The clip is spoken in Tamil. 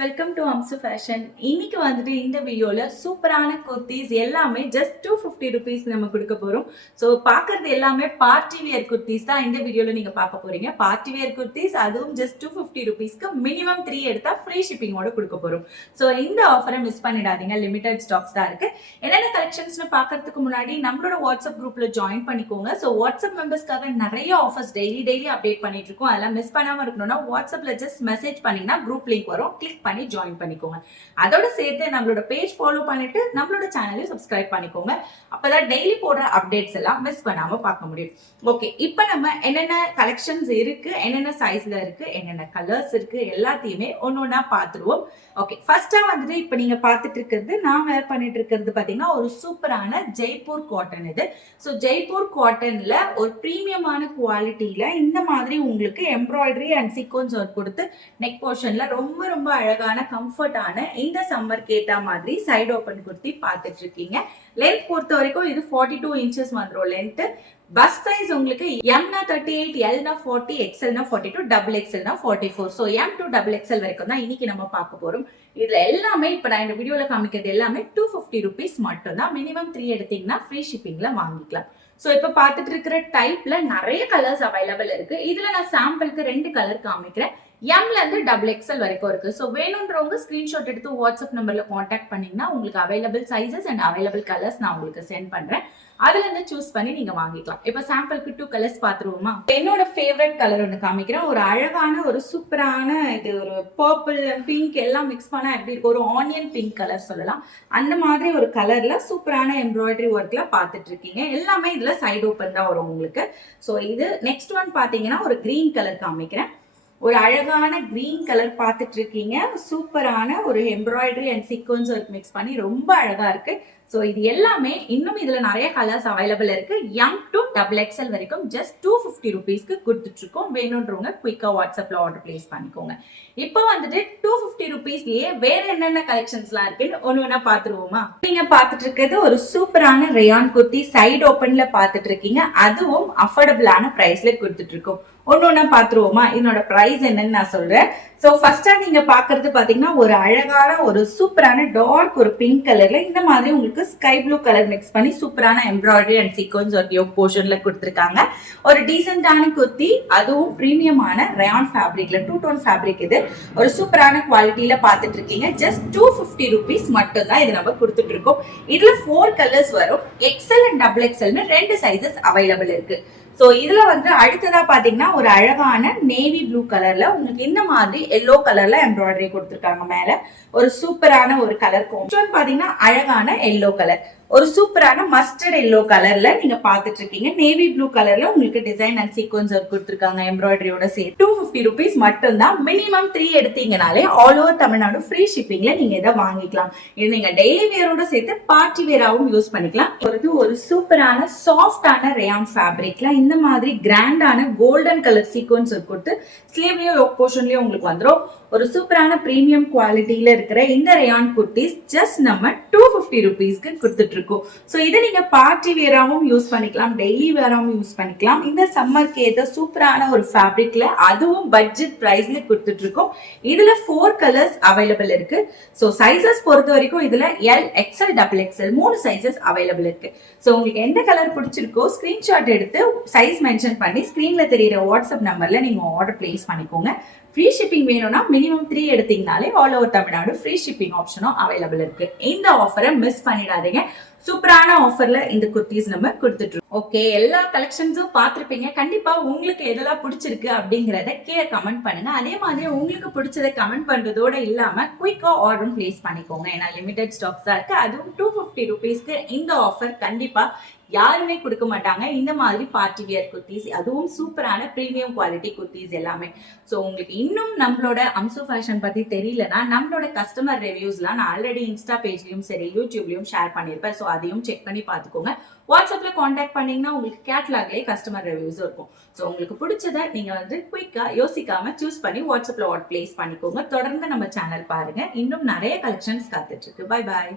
Welcome to Amsu fashion. இன்னைக்கு வந்துட்டு இந்த வீடியோல சூப்பரான குர்த்திஸ் எல்லாமே ஜஸ்ட் 250 rupees நம்ம கொடுக்க போறோம். ஸோ பார்க்கறது எல்லாமே பார்ட்டி வியர் குர்த்திஸ் தான் இந்த வீடியோல நீங்க பார்க்க போறீங்க. பார்ட்டி வியர் குர்த்திஸ் அதுவும் ஜஸ்ட் 250 rupeesக்கு மினிமம் 3 எடுத்தா ஃப்ரீ ஷிப்பிங்கோட கொடுக்க போறோம். ஸோ இந்த ஆஃபரை மிஸ் பண்ணிடாதீங்க. லிமிடெட் ஸ்டாக்ஸ் தான் இருக்கு. என்னென்ன கலெக்ஷன்ஸ்னு பார்க்கறதுக்கு முன்னாடி நம்மளோட வாட்ஸ்அப் குரூப்ல ஜாயின் பண்ணிக்கோங்க. ஸோ வாட்ஸ்அப் மெம்பர்ஸ்க்காக நிறைய ஆஃபர்ஸ் டெய்லி அப்டேட் பண்ணிட்டு இருக்கோம். அதெல்லாம் மிஸ் பண்ணாம இருக்கணும்னா வாட்ஸ்அப்ல ஜஸ்ட் மெசேஜ் பண்ணீங்கன்னா குரூப் லிங்க் வரும். கிளிக் பண்ணி ஜாயின் பண்ணிக்கோங்க. அதோட சேர்த்து நம்மளோட பேஜ் ஃபாலோ பண்ணிட்டு நம்மளோட சேனலையும் சப்ஸ்கிரைப் பண்ணிக்கோங்க. அப்பதான் டெய்லி போடுற அப்டேட்ஸ் எல்லாம் மிஸ் பண்ணாம பார்க்க முடியும். ஓகே, இப்போ நம்ம என்னென்ன கலெக்ஷன்ஸ் இருக்கு, என்னென்ன சைஸ்ல இருக்கு, என்னென்ன கலர்ஸ் இருக்கு எல்லாத்தையுமே ஒன்னொன்னா பார்த்துருவோம். ஓகே, ஃபர்ஸ்டா வந்துட்டு இப்போ நீங்க பார்த்துட்டு இருக்கிறது, நான் வேர் பண்ணிட்டு இருக்கிறது பாத்தீங்கன்னா ஒரு சூப்பரான ஜெய்ப்பூர் காட்டன். இது ஸோ ஜெய்ப்பூர் காட்டன்ல ஒரு பிரீமியமான குவாலிட்டியில இந்த மாதிரி உங்களுக்கு எம்ப்ராய்டரி அண்ட் சீக்வன்ஸ் ஒர்க் கொடுத்து நெக் போர்ஷன்ல ரொம்ப ரொம்ப அழகான கம்ஃபர்டான இந்த சம்மர் கேட்ட மாதிரி சைடு ஓபன் குர்த்தி பார்த்துட்டு இருக்கீங்க. லென்த் பொறுத்த வரைக்கும் இது 42 inches வந்துடும் லென்த். பஸ் சைஸ் உங்களுக்கு எம்னா 38, எல்னா 40, எக்ஸ்எல்னா 42, டபுள் எக்ஸ்எல்னா 44. So M to double XL வரைக்கும் தான் இன்னைக்கு நம்ம பார்க்க போறோம். இதுல எல்லாமே இப்ப நான் இந்த வீடியோல காமிக்கிறது எல்லாமே 250 rupees மட்டும் தான். மினிமம் 3 எடுத்தீங்கன்னா ஃப்ரீ ஷிப்பிங்ல வாங்கிக்கலாம். ஸோ இப்போ பார்த்துட்டு இருக்கிற டைப்ல நிறைய கலர்ஸ் அவைலபிள் இருக்கு. இதுல நான் சாம்பிளுக்கு 2 கலர் காமிக்கிறேன். எம்ல இருந்து டபுள் எக்ஸ்எல் வரைக்கும் இருக்கு. ஸோ வேணும்ன்றவங்க ஸ்கிரீன்ஷாட் எடுத்து வாட்ஸ்அப் நம்பர்ல காண்டாக்ட் பண்ணீங்கன்னா உங்களுக்கு available sizes and available colours நான் உங்களுக்கு சென்ட் பண்றேன். அதுல இருந்து சூஸ் பண்ணி நீங்க வாங்கிக்கலாம். இப்ப சாம்பிளுக்கு 2 கலர்ஸ் பாத்துருவோமா? என்னோட ஃபேவரட் கலர் ஒன்று காமிக்கிறேன். ஒரு அழகான ஒரு சூப்பரான இது ஒரு பர்பிள் பிங்க் எல்லாம் மிக்ஸ் பண்ணா எப்படி இருக்கு, ஒரு ஆனியன் பிங்க் கலர் சொல்லலாம். அந்த மாதிரி ஒரு கலர்ல சூப்பரான எம்ப்ராய்டரி ஒர்க்ல பாத்துட்டு இருக்கீங்க. எல்லாமே இதுல சைடு ஓப்பன் தான் வரும் உங்களுக்கு. ஸோ இது நெக்ஸ்ட் ஒன் பாத்தீங்கன்னா ஒரு கிரீன் கலர் காமிக்கிறேன். ஒரு அழகான கிரீன் கலர் பார்த்துட்டு இருக்கீங்க. சூப்பரான ஒரு embroidery and sequence work mix பண்ணி ரொம்ப அழகா இருக்கு. ஸோ இது எல்லாமே இன்னும் இதுல நிறைய கலர்ஸ் அவைலபிள் இருக்கு. எம் டு டபுள் எக்ஸ்எல் வரைக்கும் ஜஸ்ட் 250 rupeesக்கு கொடுத்துட்டு இருக்கோம். வேணும்ன்றவங்க குயிக்கா வாட்ஸ்அப்ல ஆர்டர் பிளேஸ் பண்ணிக்கோங்க. இப்போ வந்துட்டு 250 rupeesலயே வேற என்னென்ன கலெக்ஷன்ஸ்லாம் இருக்குன்னு ஒண்ணு பாத்துருவோமா? நீங்க பாத்துட்டு இருக்கிறது ஒரு சூப்பரான ரேயான் குர்த்தி சைடு ஓப்பன்ல பாத்துட்டு இருக்கீங்க. அதுவும் அஃபோர்டபுளான பிரைஸ்ல கொடுத்துட்டு இருக்கோம். ஒன்னொன்னா பாத்துருவோமா? இதனோட பிரைஸ் என்னன்னு நான் சொல்றேன். சோ ஃபர்ஸ்டா நீங்க பாக்குறது பாத்தீங்கன்னா ஒரு அழகான ஒரு சூப்பரான டார்க் ஒரு பிங்க் கலர்ல இந்த மாதிரி உங்களுக்கு ஸ்கை ப்ளூ கலர் மிக்ஸ் பண்ணி சூப்பரான எம்ப்ராய்டரி அண்ட் சீக்வன்ஸ் ஒரு யோக் போர்ஷன்ல கொடுத்துருக்காங்க. ஒரு டீசென்டான குர்த்தி, அதுவும் பிரீமியமான ரயான் ஃபேப்ரிக்ல 2 டோன் ஃபேப்ரிக். இது ஒரு சூப்பரான குவாலிட்டியில பாத்துட்டு இருக்கீங்க. ஜஸ்ட் 250 rupees மட்டும் தான் இது நம்ம கொடுத்துட்டு இருக்கோம். இதுல 4 கலர்ஸ் வரும். எக்ஸ்எல் அண்ட் டபுள் எக்ஸ்எல்னு 2 சைசஸ் அவைலபிள் இருக்கு. சோ இதுல வந்து அடுத்ததா பாத்தீங்கன்னா ஒரு அழகான நேவி ப்ளூ கலர்ல உங்களுக்கு இந்த மாதிரி எல்லோ கலர்ல எம்ப்ராய்டரி கொடுத்திருக்காங்க. மேல ஒரு சூப்பரான ஒரு கலர் காம்பினேஷன் பாத்தீங்கன்னா அழகான எல்லோ கலர், ஒரு சூப்பரான மஸ்டர்ட் எல்லோ கலர்ல நீங்க பாத்துட்டு இருக்கீங்க. நேவி ப்ளூ கலர்ல உங்களுக்கு டிசைன் அண்ட் சீக்வன்ஸ் ஒர்க் கொடுத்திருக்காங்க எம்ப்ராய்டரியோட சேர்த்து. 250 rupees மட்டும் தான். மினிமம் 3 எடுத்தீங்கனாலே ஆல் ஓவர் தமிழ்நாடு ஃப்ரீ ஷிப்பிங்ல நீங்க இதை வாங்கிக்கலாம். இது நீங்க டெய்லி வேரோட சேர்த்து பார்ட்டி வேராவும் யூஸ் பண்ணிக்கலாம். ஒரு சூப்பரான சாஃப்டான ரேயான் ஃபேப்ரிக்ல இந்த மாதிரி கிராண்டான கோல்டன் கலர் சீக்வன்ஸ் ஒர்க் கொடுத்து ஸ்லீவ்லயும் யோக் போர்ஷன்லயும் உங்களுக்கு வந்துடும். ஒரு சூப்பரான பிரீமியம் குவாலிட்டியில இருக்கிற இந்த ரேயான் குர்த்திஸ் ஜஸ்ட் நம்ம 250 rupeesக்கு கொடுத்துட்டு இருக்கோம். சோ இதை நீங்க பார்ட்டி வேராவும் யூஸ் பண்ணிக்கலாம், டெய்லி வேராவும் யூஸ் பண்ணிக்கலாம். இந்த சம்மருக்கு ஏத்த சூப்பரான ஒரு ஃபேப்ரிக்ல அதுவும் பட்ஜெட் பிரைஸ்ல கொடுத்துட்டு இருக்கோம். இதுல 4 கலர்ஸ் அவைலபிள் இருக்கு. சோ சைசஸ் பொறுத்த வரைக்கும் இதுல L, XL, double XL 3 sizes available இருக்கு. சோ உங்களுக்கு எந்த கலர் பிடிச்சிருக்கோ ஸ்கிரீன்ஷாட் எடுத்து சைஸ் மென்ஷன் பண்ணி ஸ்கிரீன்ல தெரியுற வாட்ஸ்அப் நம்பர்ல நீங்க ஆர்டர் பிளேஸ் பண்ணிக்கோங்க. ஃப்ரீ ஷிப்பிங் வேணும்னா மினிமம் 3 எடுத்தீங்கனாலே all over Tamil Nadu free shipping ஆப்ஷனும் அவைலபிள் இருக்கு. இந்த ஆஃபரை மிஸ் பண்ணிடாதீங்க. சூப்பரான ஆஃபர்ல இந்த குர்த்திஸ் நம்ம கொடுத்துட்டு இருக்கோம். ஓகே, எல்லா கலெக்ஷன்ஸும் பார்த்திருப்பீங்க. கண்டிப்பா உங்களுக்கு எதெல்லாம் பிடிச்சிருக்கு அப்படிங்கறத கீழே கமெண்ட் பண்ணுங்க. அதே மாதிரி உங்களுக்கு பிடிச்சதை கமெண்ட் பண்றதோட இல்லாம குயிக்கா ஆர்டரும் பிளேஸ் பண்ணிக்கோங்க. ஏன்னா லிமிடெட் ஸ்டாக்ஸ் தான் இருக்கு. அதுவும் 250 rupeesக்கு இந்த ஆஃபர் கண்டிப்பா யாருமே கொடுக்க மாட்டாங்க. இந்த மாதிரி பார்ட்டி வியர் குர்த்திஸ், அதுவும் சூப்பரான பிரீமியம் குவாலிட்டி குர்த்திஸ் எல்லாமே. ஸோ உங்களுக்கு இன்னும் நம்மளோட அம்சு ஃபேஷன் பத்தி தெரியலன்னா நம்மளோட கஸ்டமர் ரிவ்யூஸ்லாம் நான் ஆல்ரெடி இன்ஸ்டா பேஜ்லயும் சரி யூடியூப்லயும் ஷேர் பண்ணியிருப்பேன். ஸோ அதையும் செக் பண்ணி பார்த்துக்கோங்க. வாட்ஸ்அப்ல காண்டாக்ட் பண்ணீங்கன்னா உங்களுக்கு கேட்லாக்லேயே கஸ்டமர் ரிவ்யூஸ் இருக்கும். ஸோ உங்களுக்கு பிடிச்சதை நீங்க வந்து குயிக்கா யோசிக்காம சூஸ் பண்ணி வாட்ஸ்அப்ல ஆர்டர் பிளேஸ் பண்ணிக்கோங்க. தொடர்ந்து நம்ம சேனல் பாருங்க. இன்னும் நிறைய கலெக்ஷன்ஸ் காத்துட்டு இருக்கு. Bye bye.